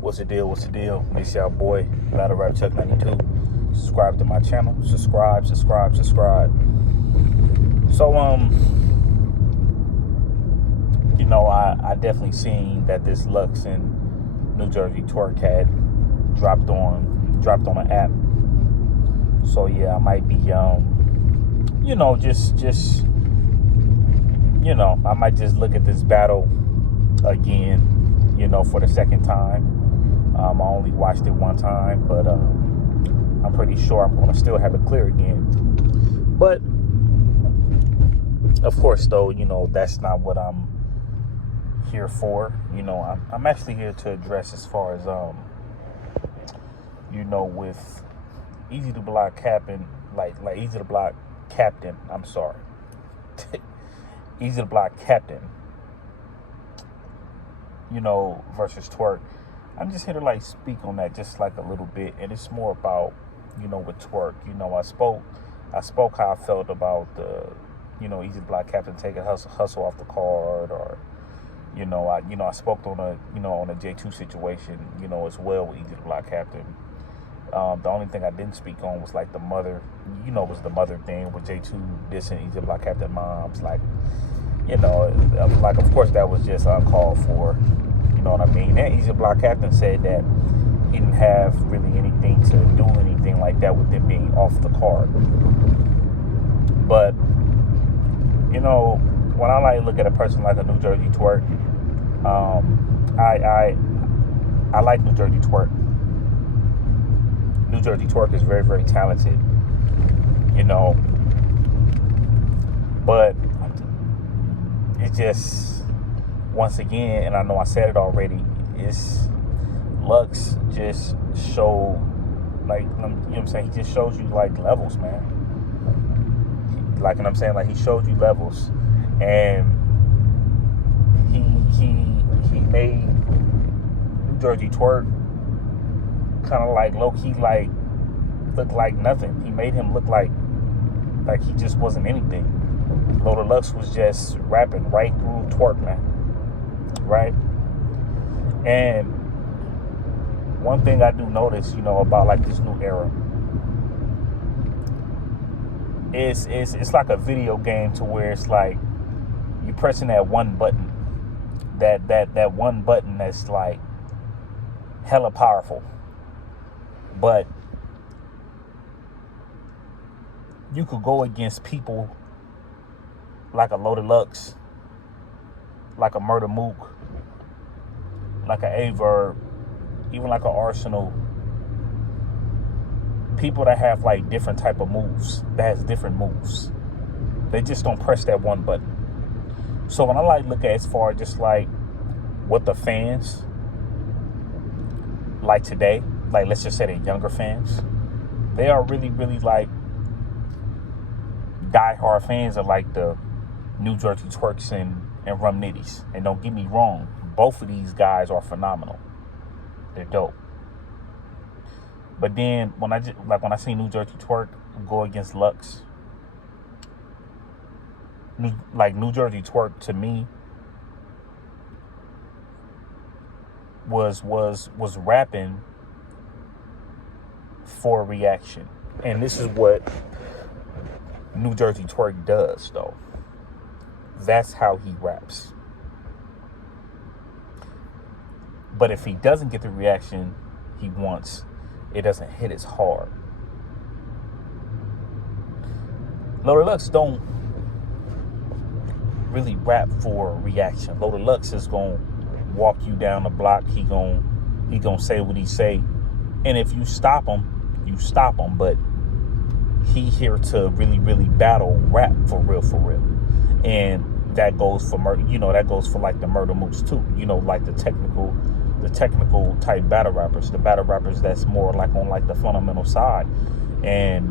What's the deal? What's the deal? This y'all boy, Battle Rap Chuck 92. Subscribe to my channel. Subscribe. So, I definitely seen that this Lux and New Jersey twork had dropped on an app. So yeah, I might be, I might just look at this battle again, for the second time. I only watched it one time, but I'm pretty sure I'm going to still have it clear again. But of course, though, that's not what I'm here for. I'm actually here to address as far as with Easy to Block Captain, like Easy to Block Captain. I'm sorry, Easy to Block Captain. Versus twork. I'm just here to speak on that just a little bit, and it's more about with twork. I spoke how I felt about the Easy to Block Captain taking hustle off the card, or I spoke on a J2 situation as well with Easy to Block Captain. The only thing I didn't speak on was the mother, was the mother thing with J2 dissing Easy to Block Captain moms. Of course that was just uncalled for. You know what I mean? And Easy to Block Captain said that he didn't have really anything to do anything like that with them being off the card. But when I look at a person like a New Jersey twork, I like New Jersey twork. New Jersey twork is very, very talented, but it just, once again, and I know I said it already, it's Lux just showed, he just shows you levels, man. He showed you levels, and he made New Jersey twerk kind of low-key look like nothing. He made him look like he just wasn't anything. Loader Lux was just rapping right through twerk, man. Right? And one thing I do notice, about this new era, it's like a video game, to where it's you pressing that one button, that one button that's hella powerful, but you could go against people like a Loaded Lux, like a Murder Mook, like a Averb, even like a Arsenal. People that have different type of moves, that has different moves. They just don't press that one button. So when I look at as far as just what the fans like today, let's just say the younger fans, they are really, really die-hard fans of the New Jersey twerks and Rum Nitties. And don't get me wrong, both of these guys are phenomenal. They're dope. But then when I see New Jersey twerk go against Lux, New Jersey twerk to me was rapping for a reaction. And this is what New Jersey twerk does, though. That's how he raps. But if he doesn't get the reaction he wants, it doesn't hit as hard. Loader Lux don't really rap for a reaction. Loader Lux is gonna walk you down the block. He gonna say what he say, and if you stop him, you stop him. But he here to really, really battle rap for real, and that goes for that goes for the Murder Mooks too. The technical type battle rappers, the battle rappers that's more on the fundamental side. And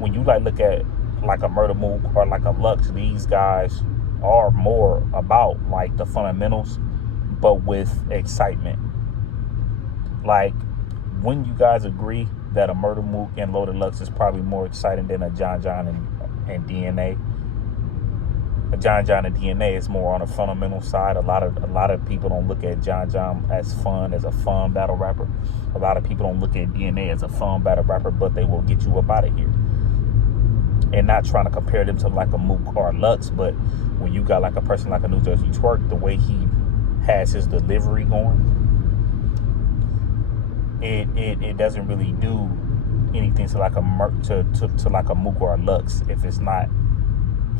when you look at a Murder Mook or a Lux, these guys are more about the fundamentals, but with excitement. When you guys agree that a Murder Mook and Loaded Lux is probably more exciting than a John and DNA, John and DNA is more on a fundamental side. A lot of people don't look at John as a fun battle rapper. A lot of people don't look at DNA as a fun battle rapper, but they will get you up out of here. And not trying to compare them to like a Mook or a Lux, but when you got like a person like a New Jersey Twork, the way he has his delivery going, it doesn't really do anything to like to like a Mook or a Lux if it's not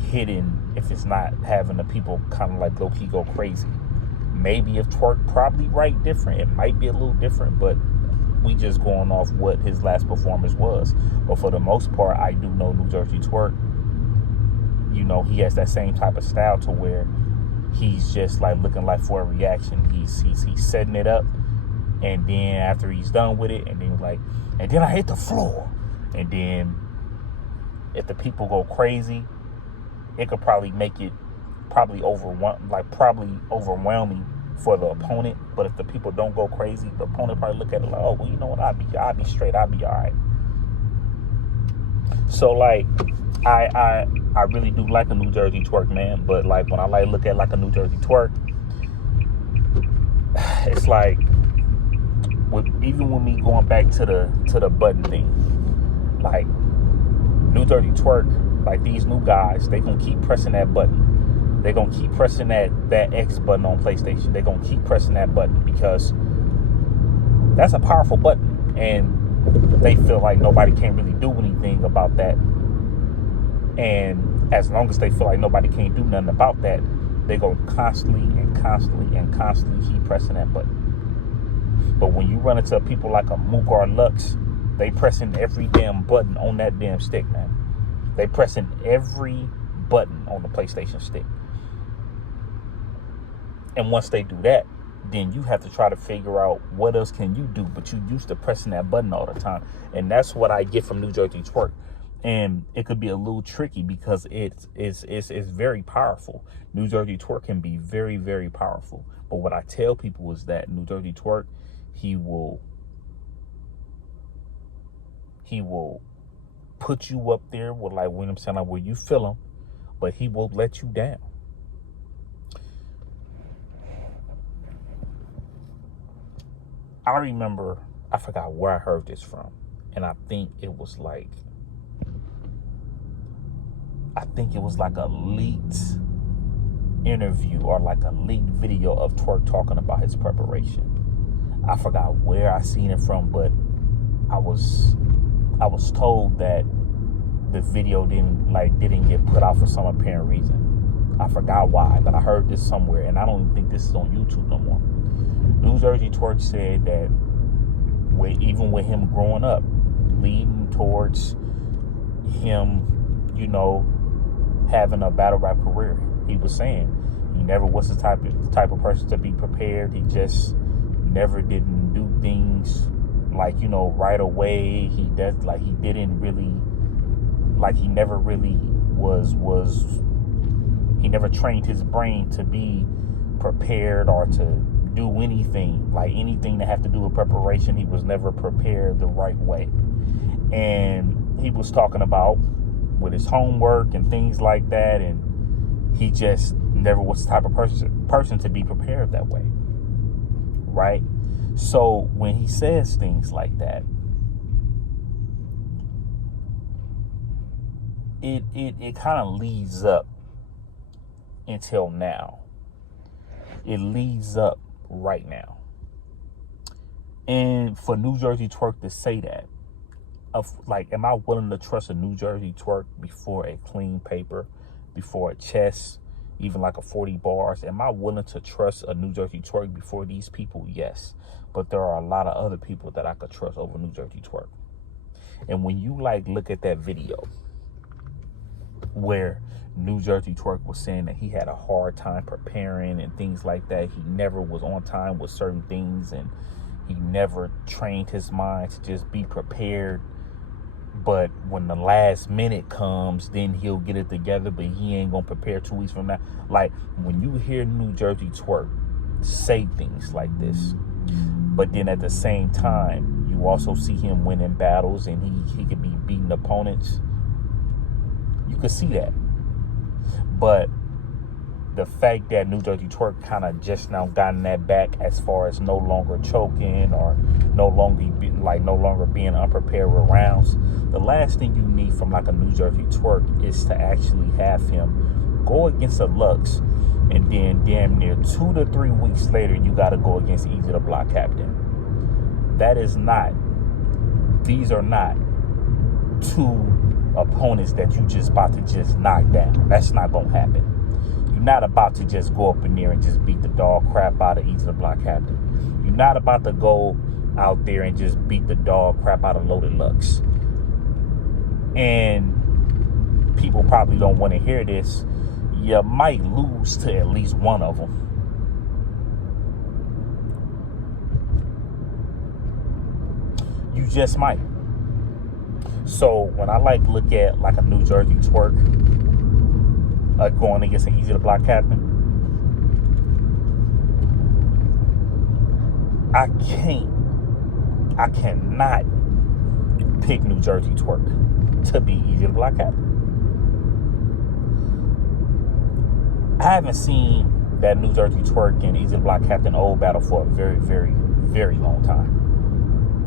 hitting, if it's not having the people kind of like low-key go crazy. Maybe if Twork probably right different, it might be a little different, but we just going off what his last performance was. But for the most part, I do know New Jersey Twork, you know, he has that same type of style to where he's just like looking like for a reaction. He's setting it up, and then after he's done with it, and then like, and then I hit the floor, and then if the people go crazy, it could probably make it probably overwhelming for the opponent. But if the people don't go crazy, the opponent probably look at it like, oh, well, you know what, I'll be straight, I'll be all right. So like, I really do like a New Jersey Twork, man. But like when I like look at like a New Jersey Twork, it's like even with me going back to the button thing, like New Jersey Twork, like these new guys, they gonna keep pressing that button. They're going to keep pressing that X button on PlayStation. They're going to keep pressing that button because that's a powerful button. And they feel like nobody can really do anything about that. And as long as they feel like nobody can't do nothing about that, they're going to constantly keep pressing that button. But when you run into people like a Mook or a Lux, they pressing every damn button on that damn stick, man. They pressing every button on the PlayStation stick. And once they do that, then you have to try to figure out what else can you do. But you used to pressing that button all the time. And that's what I get from New Jersey Twork. And it could be a little tricky because it's very powerful. New Jersey Twork can be very, very powerful. But what I tell people is that New Jersey Twork, he will put you up there with like when I'm saying like where you feel him, but he will let you down. I remember, I forgot where I heard this from, and I think it was like a leaked interview or like a leaked video of Twork talking about his preparation. I forgot where I seen it from, but I was told that the video didn't get put out for some apparent reason. I forgot why, but I heard this somewhere, and I don't even think this is on YouTube no more. New Jersey Twork said that even with him growing up, leading towards him, you know, having a battle rap career, he was saying he never was the type of person to be prepared. He just never didn't do things like, you know, right away. He never trained his brain to be prepared or to do anything that have to do with preparation. He was never prepared the right way. And he was talking about with his homework and things like that, and he just never was the type of person to be prepared that way, right? So when he says things like that, it kind of leads up until now. It leads up right now. And for New Jersey Twork to say that, am I willing to trust a New Jersey Twork before a clean paper, before a chess, even like a 40 bars? Am I willing to trust a New Jersey Twork before these people? Yes. But there are a lot of other people that I could trust over New Jersey Twork. And when you look at that video where New Jersey Twork was saying that he had a hard time preparing and things like that, he never was on time with certain things, and he never trained his mind to just be prepared. But when the last minute comes, then he'll get it together, but he ain't gonna prepare 2 weeks from now. Like, when you hear New Jersey Twork say things like this, but then at the same time, you also see him winning battles and he could be beating opponents. You could see that. But the fact that New Jersey Twerk kind of just now gotten that back as far as no longer choking or no longer being unprepared with rounds. The last thing you need from like a New Jersey Twerk is to actually have him go against a Lux, and then damn near 2 to 3 weeks later you got to go against Eazy the Block Captain. These are not two opponents that you just about to just knock down. That's not gonna happen. You're not about to just go up in there and just beat the dog crap out of Eazy the Block Captain. You're not about to go out there and just beat the dog crap out of Loaded Lux. And people probably don't want to hear this. You might lose to at least one of them. You just might. So when I look at like a New Jersey Twerk going against an Eazy the Block Captain, I cannot pick New Jersey Twerk to be Eazy the Block Captain. I haven't seen that New Jersey Twerk and Eazy the Block Captain old battle for a very, very, very long time.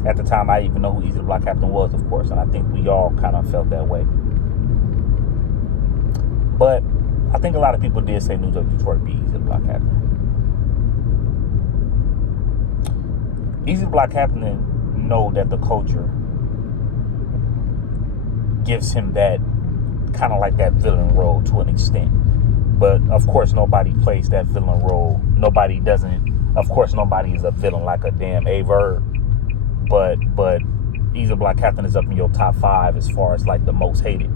At the time, I didn't even know who Eazy the Block Captain was, of course, and I think we all kind of felt that way. But I think a lot of people did say New Jersey Twerk be Eazy the Block Captain. Eazy the Block Captain know that the culture gives him that kind of like that villain role to an extent. But of course, nobody plays that villain role. Nobody is a villain like a damn A-Verb. But Eazy the Block Captain is up in your top 5 as far as like the most hated.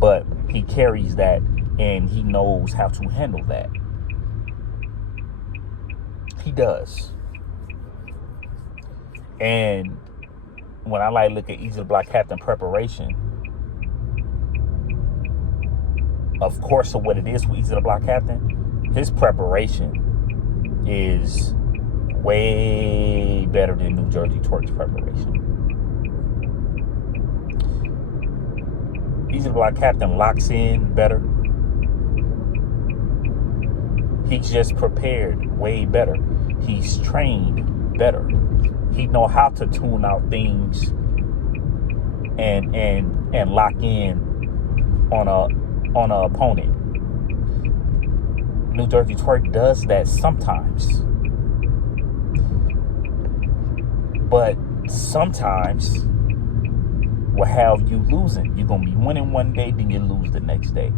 But he carries that and he knows how to handle that. He does. And when I look at Eazy the Block Captain preparation, of course, of what it is with Eazy the Block Captain, his preparation is way better than New Jersey Twerk's preparation. Eazy the Block Captain locks in better. He's just prepared way better. He's trained better. He know how to tune out things and lock in on a opponent. New Jersey Twerk does that sometimes. But sometimes will have you losing. You're going to be winning one day, then you lose the next day.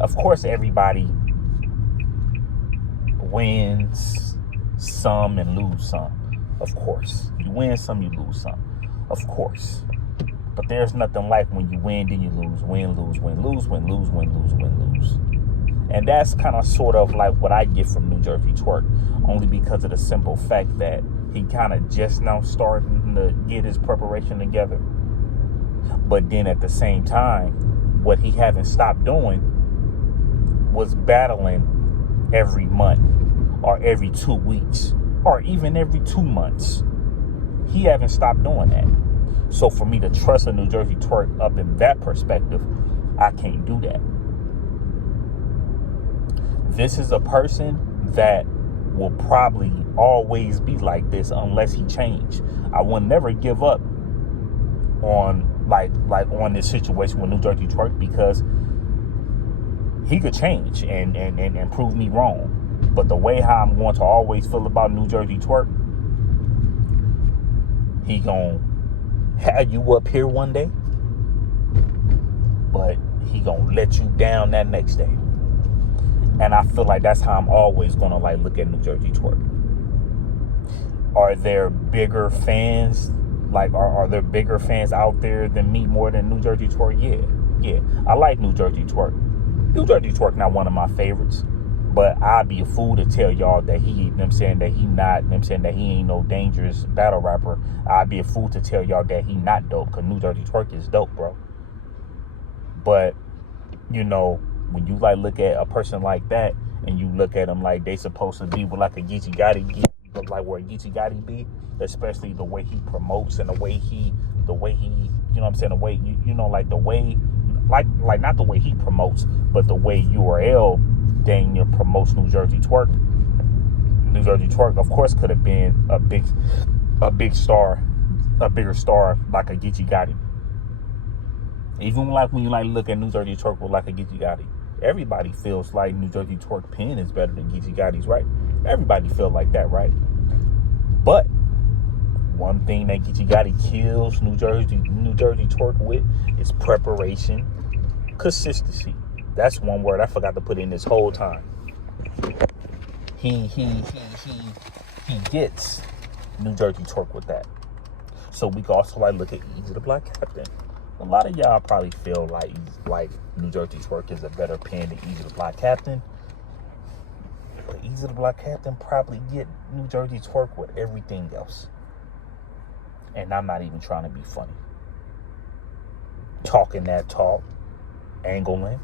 Of course, everybody wins some and lose some. Of course. You win some, you lose some. Of course. But there's nothing like when you win, then you lose. Win, lose, win, lose, win, lose, win, lose, win, lose. And that's kind of sort of like what I get from New Jersey Twerk. Only because of the simple fact that he kind of just now starting to get his preparation together. But then at the same time, what he haven't stopped doing was battling every month or every 2 weeks or even every 2 months. He haven't stopped doing that. So for me to trust a New Jersey Twerk up in that perspective, I can't do that. This is a person that will probably always be like this unless he change. I will never give up on on this situation with New Jersey Twerk, because he could change and prove me wrong. But the way how I'm going to always feel about New Jersey Twerk, he gonna have you up here one day, but he gonna let you down that next day. And I feel like that's how I'm always gonna look at New Jersey Twerk. Are there bigger fans? Are there bigger fans out there than me more than New Jersey Twerk? Yeah. I like New Jersey Twerk. New Jersey Twerk not one of my favorites, but I'd be a fool to tell y'all that that he ain't no dangerous battle rapper. I'd be a fool to tell y'all that he not dope, because New Jersey Twerk is dope, bro. But, when you look at a person like that and you look at them like they supposed to be with a Yeezy Gotti, like where Yeezy Gotti be, especially the way he promotes and the way he, the way not the way he promotes, but the way URL dang near promotes New Jerzey twerk. New Jerzey twerk, of course, could have been a big star, a bigger star like a Geechee Gotti. Even like when you like look at New Jerzey twerk with like a Geechee Gotti, everybody feels like New Jerzey twerk pen is better than Geechee Gotti's, right? Everybody feel like that, right? But one thing that Geechee Gotti kills New Jerzey twerk with is preparation, consistency. That's one word I forgot to put in this whole time. He gets New Jerzey twerk with that. So we can also like look at Eazy the Black Captain. A lot of y'all probably feel like New Jerzey twerk is a better pen than Eazy the Black Captain. But Eazy the Black Captain probably get New Jerzey twerk with everything else. And I'm not even trying to be funny. Talking that talk, angling.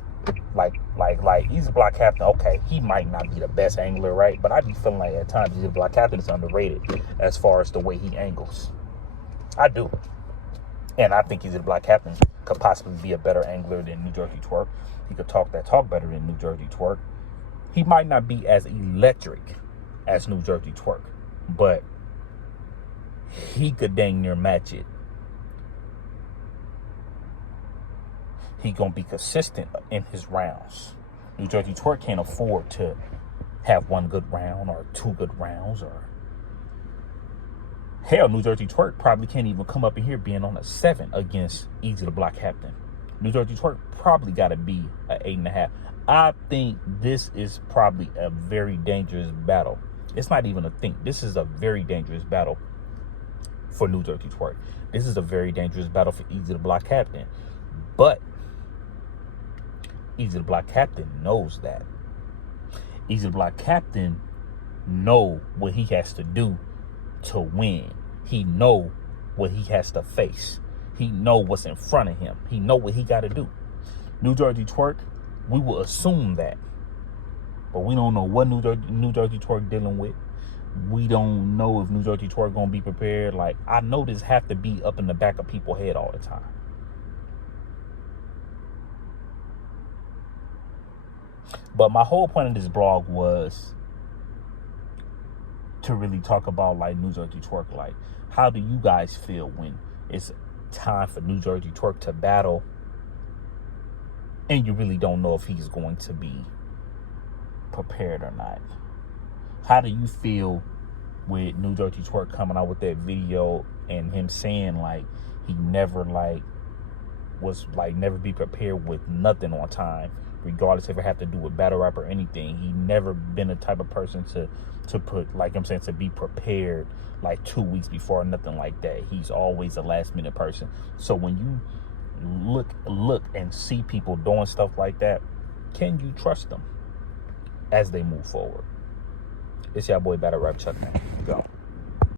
Like Eazy the Black Captain, okay, he might not be the best angler, right? But I be feeling like at times Eazy the Black Captain is underrated as far as the way he angles. I do. And I think Eazy the Black Captain could possibly be a better angler than New Jerzey twerk. He could talk that talk better than New Jerzey twerk. He might not be as electric as New Jerzey twerk, but he could dang near match it. He gonna be consistent in his rounds. New Jerzey twerk can't afford to have one good round or two good rounds, or hell, New Jerzey twerk probably can't even come up in here being on a 7 against Eazy the Black Captain. New Jerzey twerk probably got to be an 8.5. I think this is probably a very dangerous battle. It's not even a think. This is a very dangerous battle for New Jerzey twerk. This is a very dangerous battle for Eazy the Black Captain. But Eazy the Black Captain knows that. Eazy the Black Captain know what he has to do to win. He know what he has to face. He know what's in front of him. He know what he got to do. New Jerzey twerk, we will assume that, but we don't know what New Jerzey twerk dealing with. We don't know if New Jerzey twerk gonna be prepared. Like, I know this have to be up in the back of people's head all the time. But my whole point of this blog was to really talk about like New Jerzey twerk. Like, how do you guys feel when it's time for New Jerzey twerk to battle and you really don't know if he's going to be prepared or not? How do you feel with New Jerzey twerk coming out with that video and him saying like he never never be prepared with nothing on time, regardless if it have to do with battle rap or anything? He never been the type of person to put, like I'm saying, to be prepared like 2 weeks before or nothing like that. He's always a last minute person. So when you look and see people doing stuff like that, can you trust them as they move forward? It's your boy Battle Rap Chuck, man. Go.